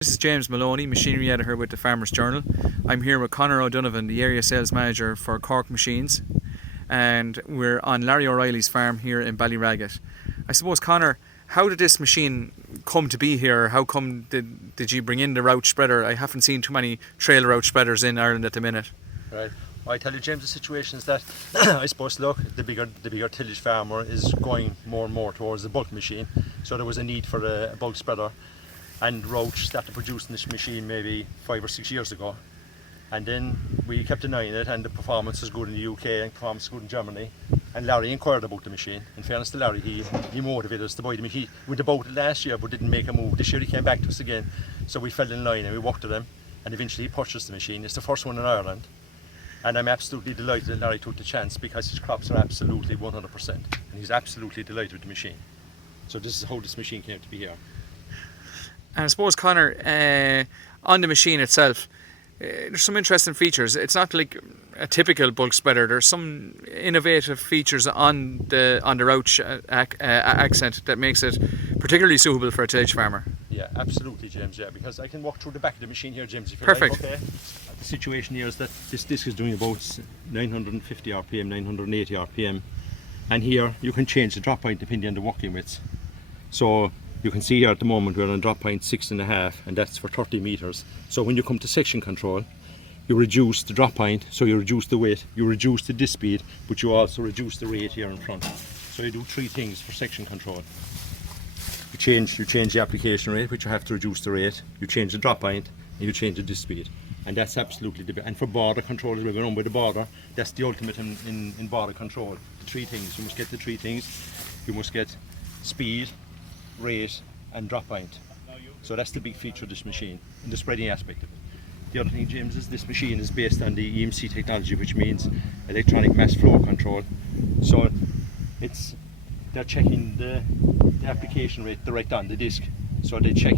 This is James Maloney, machinery editor with the Farmers Journal. I'm here with Conor O'Donovan, the area sales manager for Cork Machines, and we're on Larry O'Reilly's farm here in Ballyraggett. I suppose, Conor, how did this machine come to be here? How come did you bring in the Rauch spreader? I haven't seen too many trail Rauch spreaders in Ireland at the minute. Right. Well, I tell you, James, the situation is that I suppose, look, the bigger tillage farmer is going more and more towards the bulk machine, so there was a need for a bulk spreader. And Rauch started producing this machine maybe 5 or 6 years ago, and then we kept an eye on it, and the performance was good in the UK and performance was good in Germany. And Larry inquired about the machine. In fairness to Larry, he motivated us to buy the machine. He went about it last year but didn't make a move. This year he came back to us again, so we fell in line and we worked with him, and eventually he purchased the machine. It's the first one in Ireland, and I'm absolutely delighted that Larry took the chance, because his crops are absolutely 100%, and he's absolutely delighted with the machine. So this is how this machine came to be here. And I suppose, Conor, on the machine itself, there's some interesting features. It's not like a typical bulk spreader. There's some innovative features on the Rauch Axent that makes it particularly suitable for a tillage farmer. Yeah, absolutely, James. Yeah, because I can walk through the back of the machine here, James, if you Perfect. like. Okay. The situation here is that this disc is doing about 950 RPM, 980 RPM, and here you can change the drop point depending on the working width. So you can see here at the moment we're on drop point 6.5, and that's for 30 meters. So when you come to section control, you reduce the drop point, so you reduce the weight, you reduce the disc speed, but you also reduce the rate here in front. So you do 3 things for section control. You change the application rate, which you have to reduce the rate. You change the drop point, and you change the disc speed. And that's absolutely the best. And for border control, as we're going on by the border, that's the ultimate in border control. The 3 things. You must get the 3 things. You must get speed, rate and drop point. So that's the big feature of this machine, in the spreading aspect of it. The other thing, James, is this machine is based on the EMC technology, which means electronic mass flow control. So they're checking the application rate direct on the disc. So they check,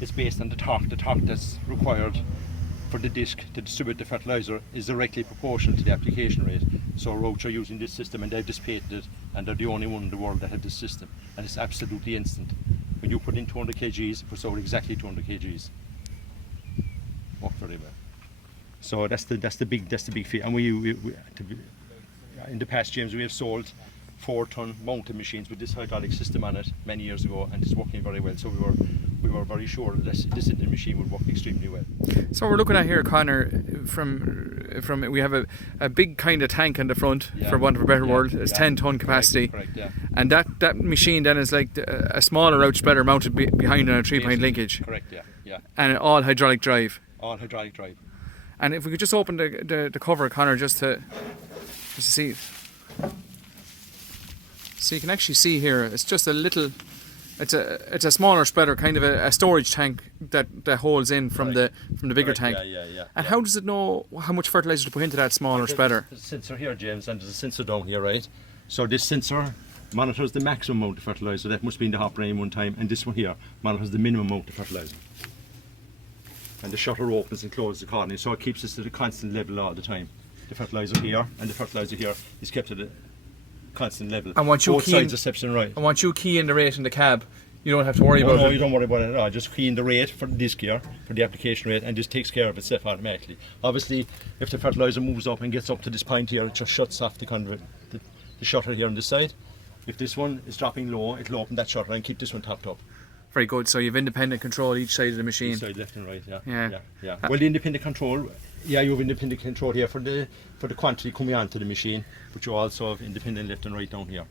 it's based on the torque that's required for the disc to distribute the fertiliser is directly proportional to the application rate. So Rauch are using this system, and they've just patented it, and they're the only one in the world that have this system, and it's absolutely instant. When you put in 200 kgs, it puts out exactly 200 kgs. Worked very well. So that's the big feat. And in the past, James, we have sold 4-ton mounted machines with this hydraulic system on it many years ago, and it's working very well. So we were very sure that this machine would work extremely well. So we're looking at here, Conor, from we have a big kind of tank in the front, for want of a better word. It's 10-ton capacity. Correct, yeah. And that machine then is like a smaller Rauch spreader mounted behind on a 3-point linkage. Correct, yeah. And all hydraulic drive. All hydraulic drive. And if we could just open the cover, Conor, just to see it. So you can actually see here, it's just a little, it's a smaller spreader, kind of a storage tank that holds in from the bigger tank. Yeah. And how does it know how much fertiliser to put into that smaller spreader? There's a sensor here, James, and there's a sensor down here, right? So this sensor monitors the maximum amount of fertiliser that must be in the hopper at one time, and this one here monitors the minimum amount of fertiliser. And the shutter opens and closes accordingly, so it keeps us at a constant level all the time. The fertiliser here and the fertiliser here is kept at a constant level. And once you both sides are set right. And once you key in the rate in the cab, you don't have to worry about it. No, you don't worry about it at all. Just key in the rate for the disc here, for the application rate, and just takes care of itself automatically. Obviously, if the fertiliser moves up and gets up to this point here, it just shuts off the shutter here on this side. If this one is dropping low, it'll open that shutter and keep this one topped up. Very good. So you have independent control each side of the machine. Each side, left and right. Yeah. Well, the independent control. Yeah, you have independent control here for the quantity coming onto the machine, but you also have independent left and right down here.